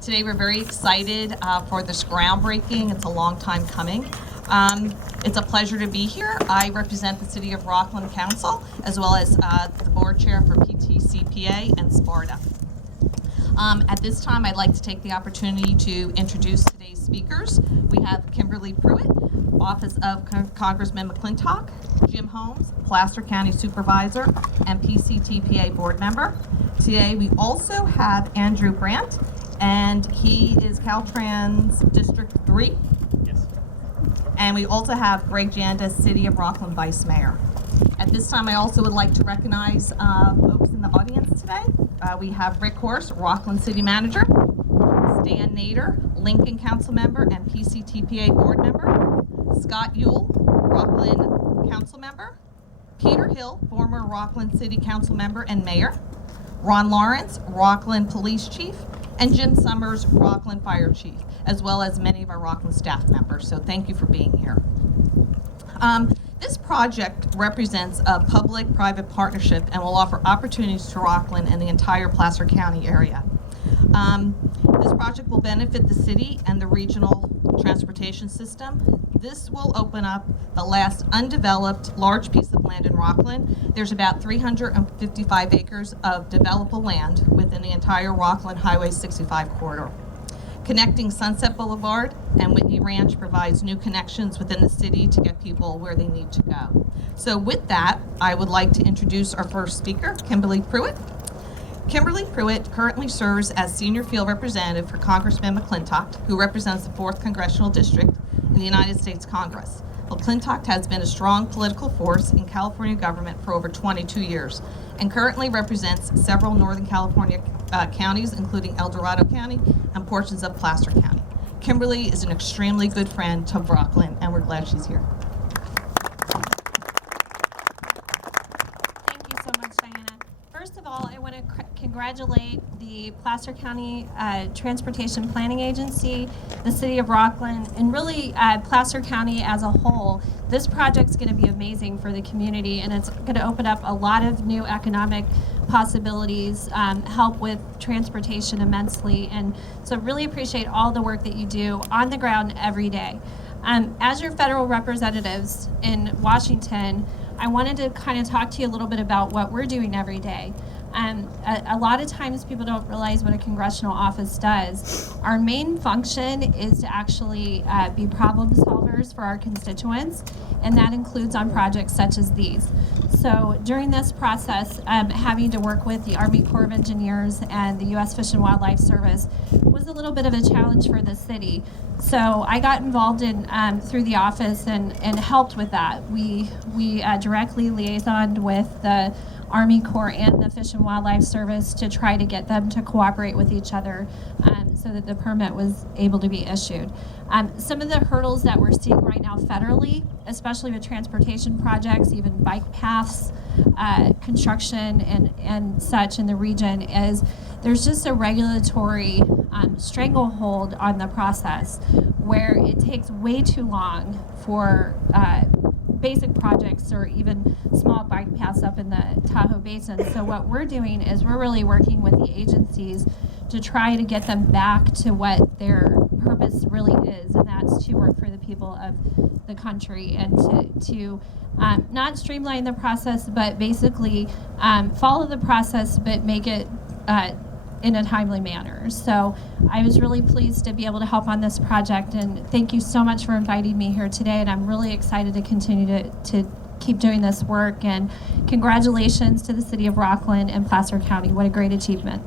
Today we're very excited for this groundbreaking. It's a long time coming. It's a pleasure to be here. I represent the City of Rocklin Council as well as the board chair for PTCPA and SPARTA. At this time, I'd like to take the opportunity to introduce today's speakers. We have Kimberly Pruitt, Office of Congressman McClintock, Jim Holmes, Placer County Supervisor and PCTPA board member. Today we also have Andrew Brandt, and he is Caltrans District 3. Yes. And we also have Greg Jandas, City of Rocklin Vice Mayor. At this time, I also would like to recognize folks in the audience today. We have Rick Horse, Rocklin City Manager, Stan Nader, Lincoln Council Member and PCTPA Board Member, Scott Yule, Rocklin Council Member, Peter Hill, former Rocklin City Council Member and Mayor, Ron Lawrence, Rocklin Police Chief, and Jim Summers, Rocklin Fire Chief, as well as many of our Rocklin staff members. So thank you for being here. This project represents a public-private partnership and will offer opportunities to Rocklin and the entire Placer County area. This project will benefit the city and the regional transportation system. This will open up the last undeveloped large piece of land in Rocklin. There's about 355 acres of developable land within the entire Rocklin Highway 65 corridor. Connecting Sunset Boulevard and Whitney Ranch provides new connections within the city to get people where they need to go. So with that, I would like to introduce our first speaker, Kimberly Pruitt. Kimberly Pruitt currently serves as Senior Field Representative for Congressman McClintock, who represents the 4th Congressional District in the United States Congress. McClintock has been a strong political force in California government for over 22 years and currently represents several Northern California counties, including El Dorado County and portions of Placer County. Kimberly is an extremely good friend to Rocklin, and we're glad she's here. Thank you so much, Diana. First of all, I want to congratulate the Placer County Transportation Planning Agency, the City of Rocklin, and really Placer County as a whole. This project's going to be amazing for the community, and it's going to open up a lot of new economic possibilities, help with transportation immensely, and so really appreciate all the work that you do on the ground every day. As your federal representatives in Washington, I wanted to kind of talk to you a little bit about what we're doing every day. A lot of times people don't realize what a congressional office does. Our main function is to actually be problem solvers for our constituents, and that includes on projects such as these. So during this process, having to work with the Army Corps of Engineers and the U.S. Fish and Wildlife Service was a little bit of a challenge for the city. So I got involved in through the office and helped with that. We directly liaisoned with the Army Corps and the Fish and Wildlife Service to try to get them to cooperate with each other so that the permit was able to be issued. Some of the hurdles that we're seeing right now federally, especially with transportation projects, even bike paths, construction and such in the region, is there's just a regulatory stranglehold on the process where it takes way too long for basic projects or even small bike paths up in the Tahoe Basin. So what we're doing is we're really working with the agencies to try to get them back to what their purpose really is, and that's to work for the people of the country and to not streamline the process, but basically follow the process, but make it in a timely manner. So I was really pleased to be able to help on this project, and thank you so much for inviting me here today, and I'm really excited to continue to keep doing this work, and congratulations to the City of Rocklin and Placer County. What a great achievement.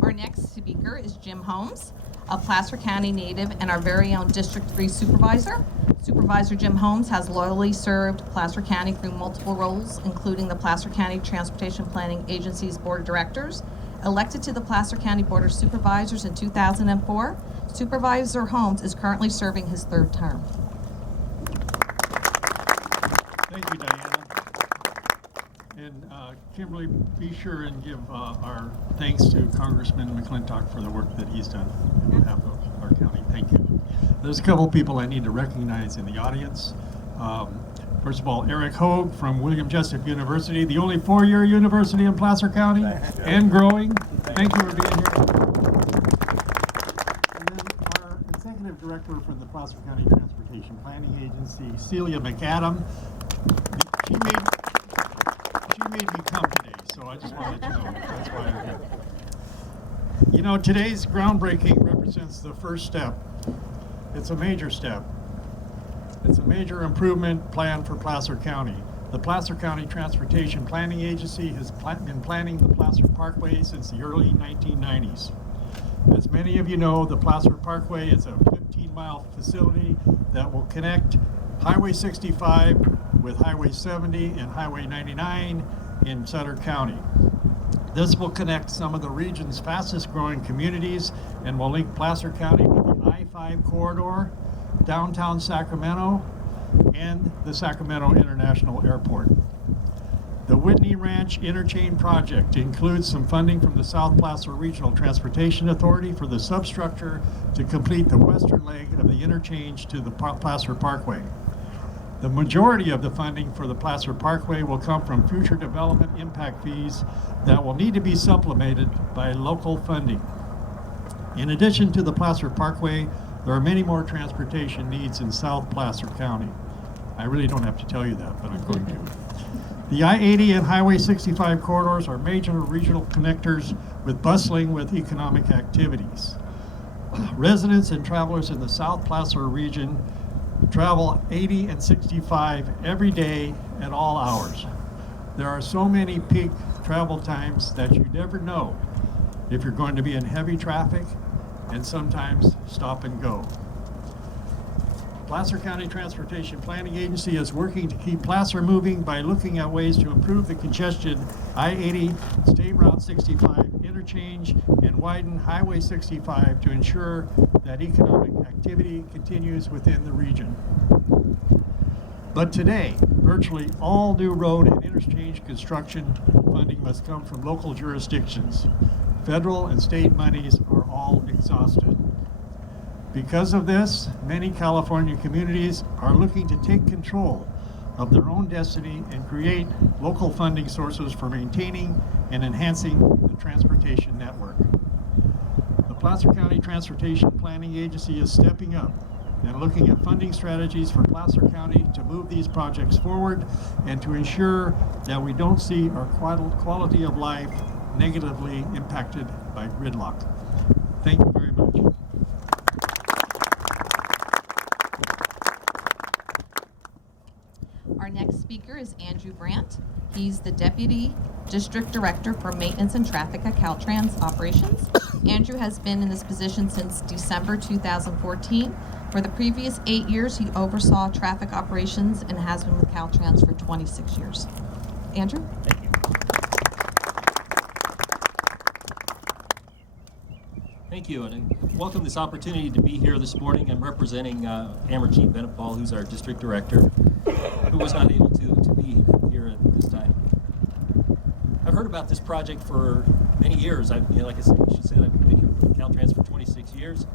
Our next speaker is Jim Holmes, a Placer County native and our very own District 3 Supervisor. Supervisor Jim Holmes has loyally served Placer County through multiple roles, including the Placer County Transportation Planning Agency's Board of Directors. Elected to the Placer County Board of Supervisors in 2004, Supervisor Holmes is currently serving his 3rd term. Thank you, Diana. And Kimberly, be sure and give our thanks to Congressman McClintock for the work that he's done on behalf of our county. Thank you. There's a couple people I need to recognize in the audience. First of all, Eric Hogue from William Jessup University, the only four-year university in Placer County and growing. Thank you for being here. And then our executive director from the Placer County Transportation Planning Agency, Celia McAdam. She made me come today, so I just want to let you know that's why I'm here. You know, today's groundbreaking represents the first step. It's a major step. It's a major improvement plan for Placer County. The Placer County Transportation Planning Agency has been planning the Placer Parkway since the early 1990s. As many of you know, the Placer Parkway is a 15-mile facility that will connect Highway 65 with Highway 70 and Highway 99 in Sutter County. This will connect some of the region's fastest growing communities and will link Placer County with the I-5 corridor, downtown Sacramento, and the Sacramento International Airport. The Whitney Ranch Interchange Project includes some funding from the South Placer Regional Transportation Authority for the substructure to complete the western leg of the interchange to the Placer Parkway. The majority of the funding for the Placer Parkway will come from future development impact fees that will need to be supplemented by local funding. In addition to the Placer Parkway, there are many more transportation needs in South Placer County. I really don't have to tell you that, but I'm going to. The I-80 and Highway 65 corridors are major regional connectors bustling with economic activities. Residents and travelers in the South Placer region travel 80 and 65 every day at all hours. There are so many peak travel times that you never know if you're going to be in heavy traffic and sometimes stop and go. Placer County Transportation Planning Agency is working to keep Placer moving by looking at ways to improve the congestion I-80, State Route 65 interchange, and widen Highway 65 to ensure that economic activity continues within the region. But today, virtually all new road and interchange construction funding must come from local jurisdictions. Federal and state monies are all exhausted. Because of this, many California communities are looking to take control of their own destiny and create local funding sources for maintaining and enhancing the transportation network. The Placer County Transportation Planning Agency is stepping up and looking at funding strategies for Placer County to move these projects forward and to ensure that we don't see our quality of life negatively impacted by gridlock. Thank you very much. Our next speaker is Andrew Brandt. He's the Deputy District Director for Maintenance and Traffic at Caltrans Operations. Andrew has been in this position since December 2014. For the previous 8 years, he oversaw traffic operations and has been with Caltrans for 26 years. Andrew? Thank you. Thank you, and I welcome this opportunity to be here this morning. I'm representing Amarjeet Benapal, who's our District Director, who was not able to be here at this time. I've heard about this project for many years. Like I said, she said, I've been here with Caltrans for 26 years,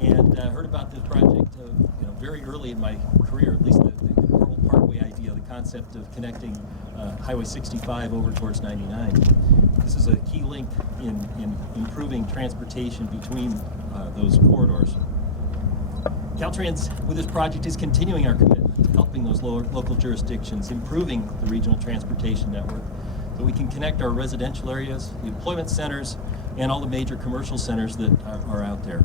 and heard about this project very early in my career, at least the whole Parkway idea, the concept of connecting Highway 65 over towards 99. This is a key link in improving transportation between those corridors. Caltrans, with this project, is continuing our commitment to helping those local jurisdictions, improving the regional transportation network, so we can connect our residential areas, the employment centers, and all the major commercial centers that are out there.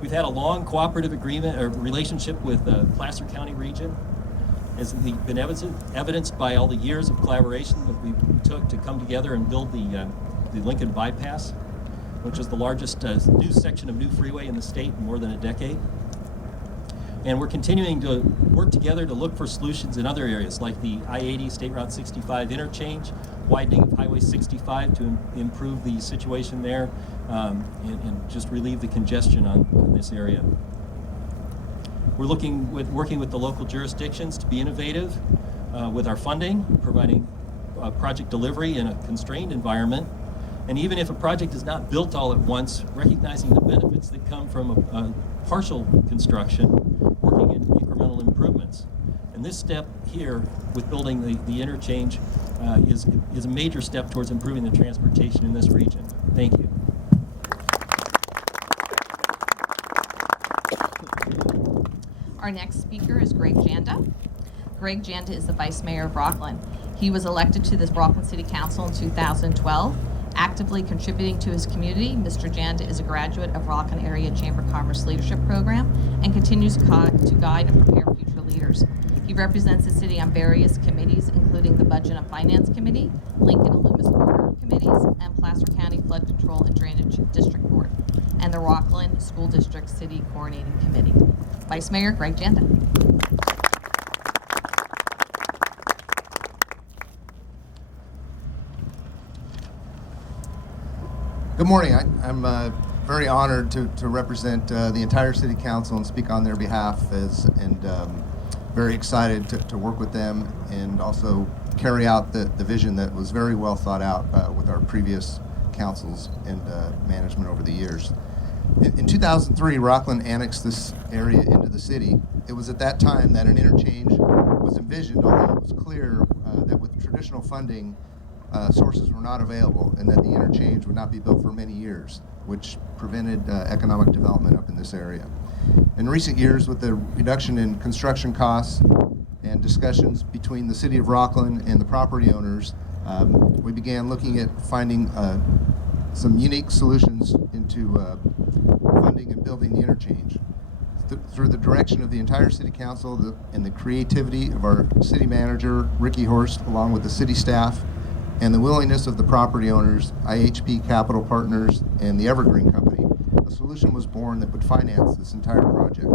We've had a long cooperative agreement or relationship with the Placer County region, has been evidenced by all the years of collaboration that we took to come together and build the Lincoln Bypass, which is the largest new section of new freeway in the state in more than a decade. And we're continuing to work together to look for solutions in other areas like the I-80 State Route 65 interchange, widening of Highway 65 to improve the situation there and just relieve the congestion on this area. We're working with the local jurisdictions to be innovative with our funding, providing project delivery in a constrained environment. And even if a project is not built all at once, recognizing the benefits that come from a partial construction, working in incremental improvements. And this step here with building the interchange is a major step towards improving the transportation in this region. Thank you. Our next speaker is Greg Janda. Greg Janda is the Vice Mayor of Rocklin. He was elected to the Rocklin City Council in 2012, actively contributing to his community. Mr. Janda is a graduate of Rocklin Area Chamber of Commerce Leadership Program and continues to guide and prepare future leaders. He represents the city on various committees, including the Budget and Finance Committee, Lincoln and Loomis Corridor Committees, and Placer County Flood Control and Drainage District Board, and the Rocklin School District City Coordinating Committee. Vice Mayor Greg Janda. Good morning. I'm very honored to represent the entire City Council and speak on their behalf, and very excited to work with them and also carry out the vision that was very well thought out with our previous councils and management over the years. In 2003, Rocklin annexed this area into the city. It was at that time that an interchange was envisioned, although it was clear that with traditional funding, sources were not available and that the interchange would not be built for many years, which prevented economic development up in this area. In recent years, with the reduction in construction costs and discussions between the City of Rocklin and the property owners, we began looking at finding some unique solutions into funding and building the interchange. Through the direction of the entire City Council and the creativity of our City Manager, Ricky Horst, along with the City staff, and the willingness of the property owners, IHP Capital Partners, and the Evergreen Company, a solution was born that would finance this entire project.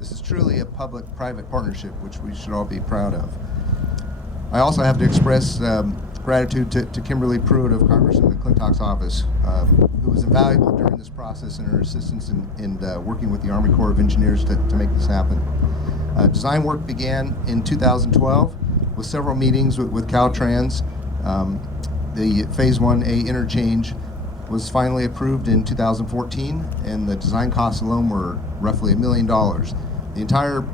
This is truly a public-private partnership, which we should all be proud of. I also have to express gratitude to Kimberly Pruitt of Congressman McClintock's office, who was invaluable during this process and her assistance in working with the Army Corps of Engineers to make this happen. Design work began in 2012 with several meetings with Caltrans. The Phase 1A interchange was finally approved in 2014, and the design costs alone were roughly $1 million. The entire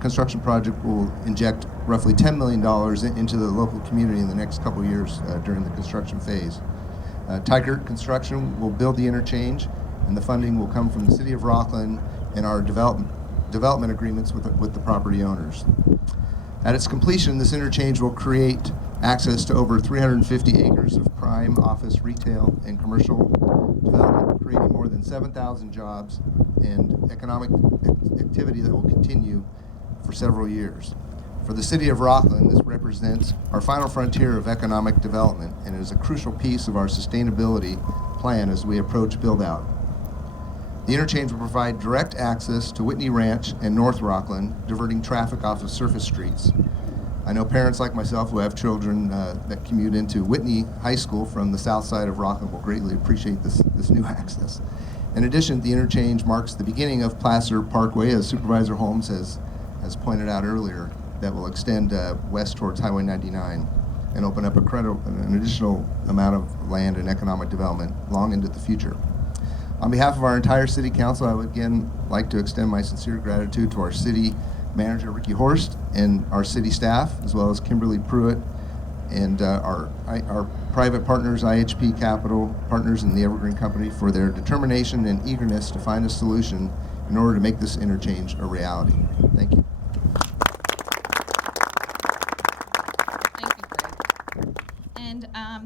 construction project will inject roughly $10 million into the local community in the next couple of years during the construction phase. Tykert Construction will build the interchange, and the funding will come from the City of Rocklin and our development agreements with the property owners. At its completion, this interchange will create access to over 350 acres of prime office, retail, and commercial development, creating more than 7,000 jobs and economic activity that will continue for several years. For the City of Rocklin, this represents our final frontier of economic development and is a crucial piece of our sustainability plan as we approach build-out. The interchange will provide direct access to Whitney Ranch and North Rocklin, diverting traffic off of surface streets. I know parents like myself who have children that commute into Whitney High School from the south side of Rocklin will greatly appreciate this new access. In addition, the interchange marks the beginning of Placer Parkway, as Supervisor Holmes has pointed out earlier, that will extend west towards Highway 99 and open up an additional amount of land and economic development long into the future. On behalf of our entire City Council, I would again like to extend my sincere gratitude to our City Manager Ricky Horst and our City staff, as well as Kimberly Pruitt and our private partners, IHP Capital Partners and the Evergreen Company, for their determination and eagerness to find a solution in order to make this interchange a reality. Thank you. Thank you, Greg. And I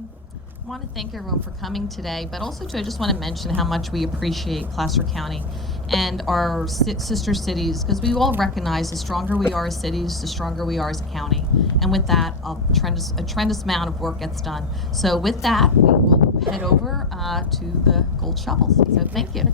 want to thank everyone for coming today, but also I just want to mention how much we appreciate Placer County and our sister cities, because we all recognize the stronger we are as cities, the stronger we are as a county. And with that, a tremendous amount of work gets done. So with that, we will head over to the gold shovels. So thank you.